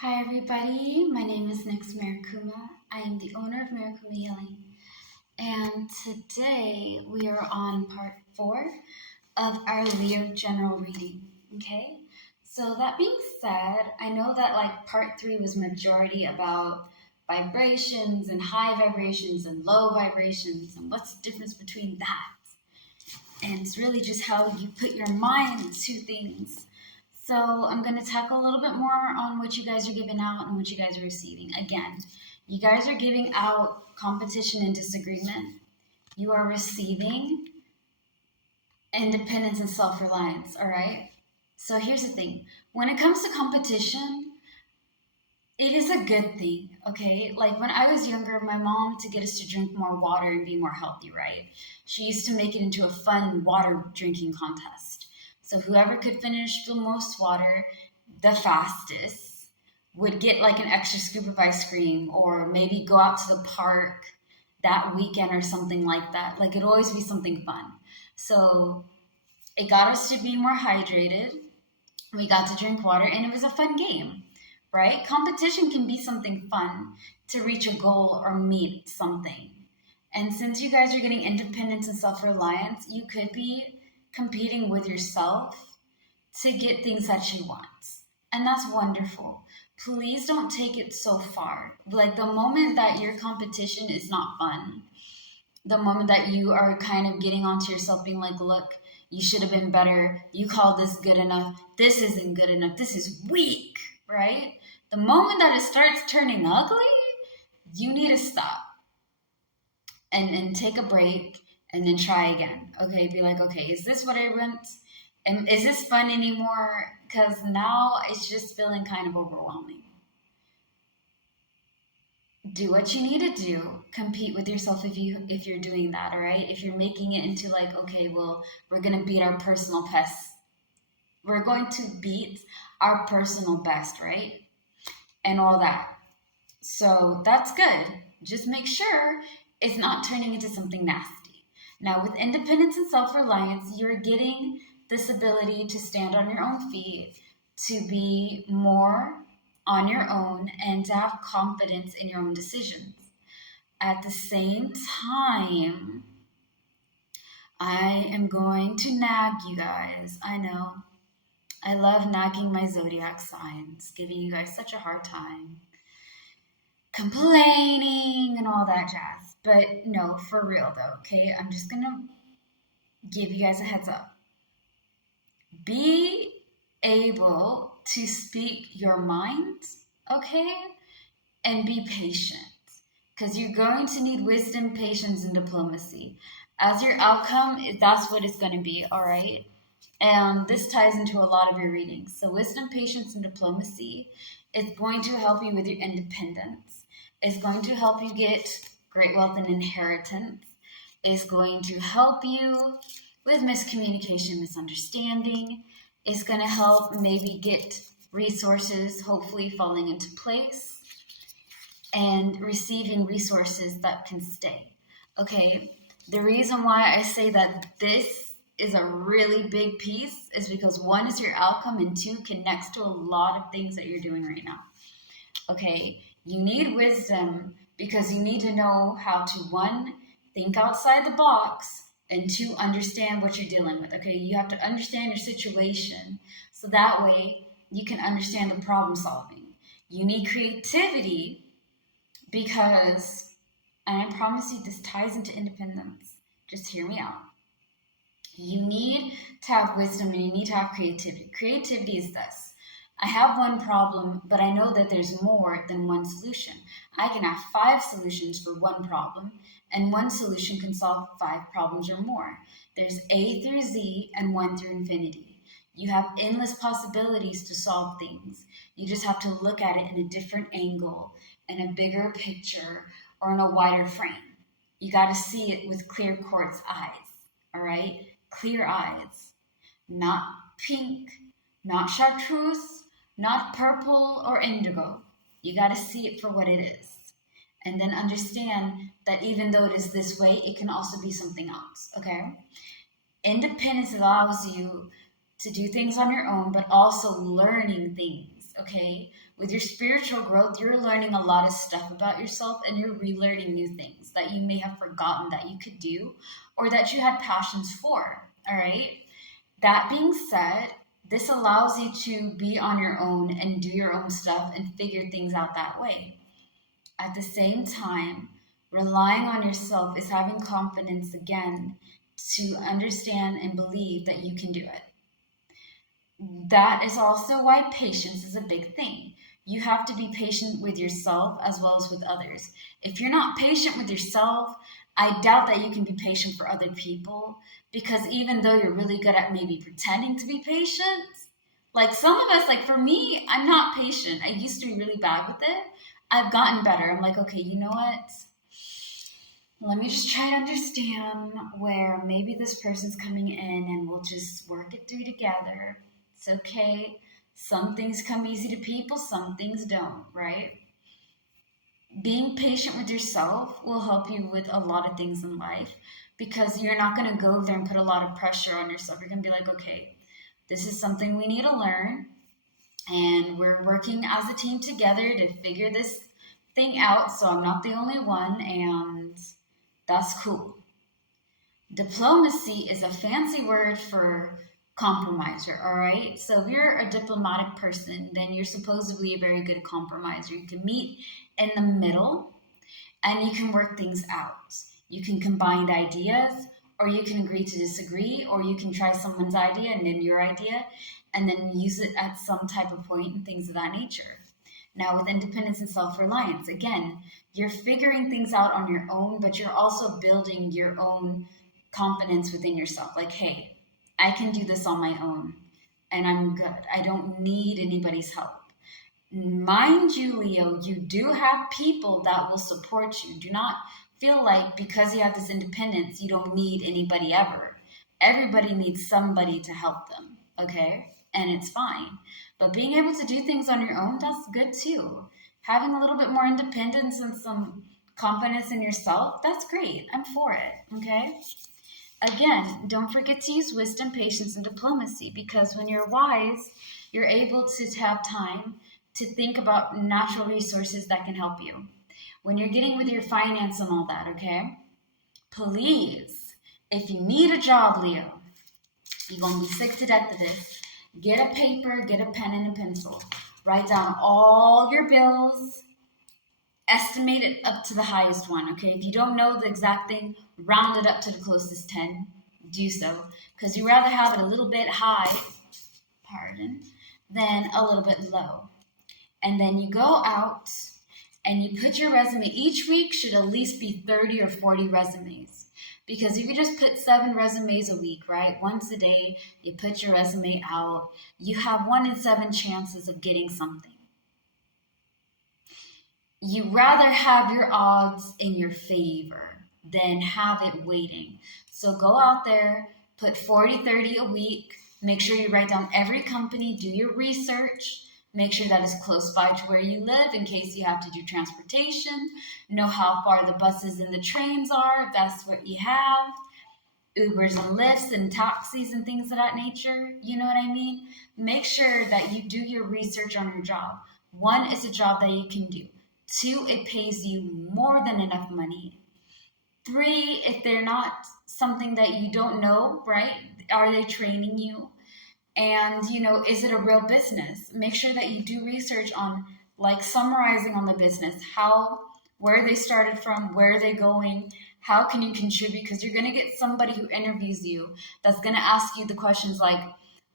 Hi everybody, my name is Marikuma. I am the owner of Marikuma Healing, and today we are on part 4 of our Leo general reading. Okay, so that being said, I know that part 3 was majority about vibrations and high vibrations and low vibrations and what's the difference between that, and it's really just how you put your mind to things. So I'm going to tackle a little bit more on what you guys are giving out and what you guys are receiving. Again, you guys are giving out competition and disagreement. You are receiving independence and self-reliance, all right? So here's the thing. When it comes to competition, it is a good thing, okay? Like when I was younger, my mom, to get us to drink more water and be more healthy, right? She used to make it into a fun water drinking contest. So whoever could finish the most water the fastest would get like an extra scoop of ice cream, or maybe go out to the park that weekend or something like that. Like it'd always be something fun. So it got us to be more hydrated. We got to drink water and it was a fun game, right? Competition can be something fun to reach a goal or meet something. And since you guys are getting independence and self-reliance, you could be competing with yourself to get things that you want. And that's wonderful. Please don't take it so far. Like the moment that your competition is not fun, the moment that you are kind of getting onto yourself being like, look, you should have been better. You called this good enough. This isn't good enough. This is weak, right? The moment that it starts turning ugly, you need to stop and take a break and then try again. Okay, be like, okay, is this what I want? And is this fun anymore? Because now it's just feeling kind of overwhelming. Do what you need to do. Compete with yourself if you're doing that, all right? If you're making it into like, okay, well, we're gonna beat our personal best. We're going to beat our personal best, right? And all that. So that's good. Just make sure it's not turning into something nasty. Now, with independence and self-reliance, you're getting this ability to stand on your own feet, to be more on your own, and to have confidence in your own decisions. At the same time, I am going to nag you guys. I know. I love nagging my zodiac signs, giving you guys such a hard time, complaining and all that jazz. But no, for real though, okay? I'm just gonna give you guys a heads up. Be able to speak your mind, okay? And be patient, because you're going to need wisdom, patience, and diplomacy. As your outcome, that's what it's going to be, all right? And this ties into a lot of your readings. So wisdom, patience, and diplomacy is going to help you with your independence. It's going to help you get great wealth and inheritance. It's going to help you with miscommunication, misunderstanding. It's going to help maybe get resources hopefully falling into place and receiving resources that can stay. Okay, the reason why I say that this is a really big piece is because 1 is your outcome and 2 connects to a lot of things that you're doing right now. Okay, you need wisdom because you need to know how to 1, think outside the box, and 2, understand what you're dealing with. Okay, you have to understand your situation so that way you can understand the problem solving. You need creativity because, and I promise you this ties into independence, just hear me out. You need to have wisdom and you need to have creativity. Creativity is this. I have one problem, but I know that there's more than one solution. I can have 5 solutions for one problem, and one solution can solve 5 problems or more. There's A through Z and 1 through infinity. You have endless possibilities to solve things. You just have to look at it in a different angle, in a bigger picture, or in a wider frame. You got to see it with clear quartz eyes, all right? Clear eyes. Not pink, not chartreuse, not purple or indigo. You got to see it for what it is. And then understand that even though it is this way, it can also be something else, okay? Independence allows you to do things on your own, but also learning things, okay? With your spiritual growth, you're learning a lot of stuff about yourself and you're relearning new things that you may have forgotten that you could do or that you had passions for. All right. That being said, this allows you to be on your own and do your own stuff and figure things out that way. At the same time, relying on yourself is having confidence again to understand and believe that you can do it. That is also why patience is a big thing. You have to be patient with yourself as well as with others. If you're not patient with yourself, I doubt that you can be patient for other people because even though you're really good at maybe pretending to be patient, like some of us, like for me, I'm not patient. I used to be really bad with it. I've gotten better. I'm like, okay, you know what? Let me just try to understand where maybe this person's coming in and we'll just work it through together. It's okay. Some things come easy to people, some things don't, right? Being patient with yourself will help you with a lot of things in life because you're not going to go there and put a lot of pressure on yourself. You're going to be like, okay, this is something we need to learn, and we're working as a team together to figure this thing out, so I'm not the only one, and that's cool. Diplomacy is a fancy word for compromiser, all right? So if you're a diplomatic person, then you're supposedly a very good compromiser. You can meet in the middle and you can work things out. You can combine ideas, or you can agree to disagree, or you can try someone's idea and then your idea and then use it at some type of point and things of that nature. Now, with independence and self-reliance, again, you're figuring things out on your own, but you're also building your own confidence within yourself. Like, hey, I can do this on my own and I'm good. I don't need anybody's help. Mind you, Leo, you do have people that will support you. Do not feel like because you have this independence, you don't need anybody ever. Everybody needs somebody to help them, okay? And it's fine. But being able to do things on your own, that's good too. Having a little bit more independence and some confidence in yourself, that's great. I'm for it, okay? Again, don't forget to use wisdom, patience, and diplomacy because when you're wise, you're able to have time to think about natural resources that can help you. When you're getting with your finance and all that, okay? Please, if you need a job, Leo, you're going to be sick to death of this. Get a paper, get a pen and a pencil. Write down all your bills. Estimate it up to the highest one, okay? If you don't know the exact thing, round it up to the closest 10. Do so. Because you rather have it a little bit high, than a little bit low. And then you go out and you put your resume. Each week should at least be 30 or 40 resumes. Because if you just put 7 resumes a week, right? Once a day, you put your resume out. You have 1 in 7 chances of getting something. You rather have your odds in your favor than have it waiting. So go out there, put 40, 30 a week. Make sure you write down every company, do your research. Make sure that is close by to where you live in case you have to do transportation. Know how far the buses and the trains are, if that's what you have. Ubers and Lyfts and taxis and things of that nature. You know what I mean? Make sure that you do your research on your job. 1, it's a job that you can do. 2, it pays you more than enough money. 3, if they're not something that you don't know, right? Are they training you? And, is it a real business? Make sure that you do research on, like, summarizing on the business, where they started from, where are they going, how can you contribute? Because you're going to get somebody who interviews you that's going to ask you the questions like,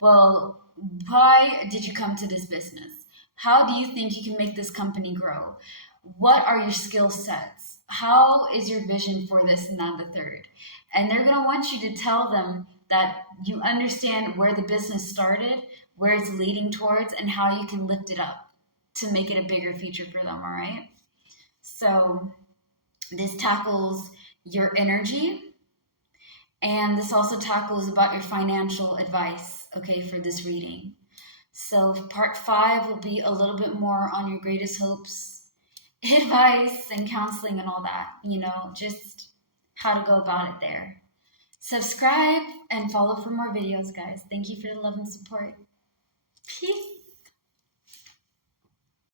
well, why did you come to this business? How do you think you can make this company grow? What are your skill sets? How is your vision for this and that and the third? And they're going to want you to tell them that you understand where the business started, where it's leading towards, and how you can lift it up to make it a bigger future for them, all right? So this tackles your energy, and this also tackles about your financial advice, okay, for this reading. So part 5 will be a little bit more on your greatest hopes, advice, and counseling and all that, just how to go about it there. Subscribe and follow for more videos, guys. Thank you for the love and support. Peace.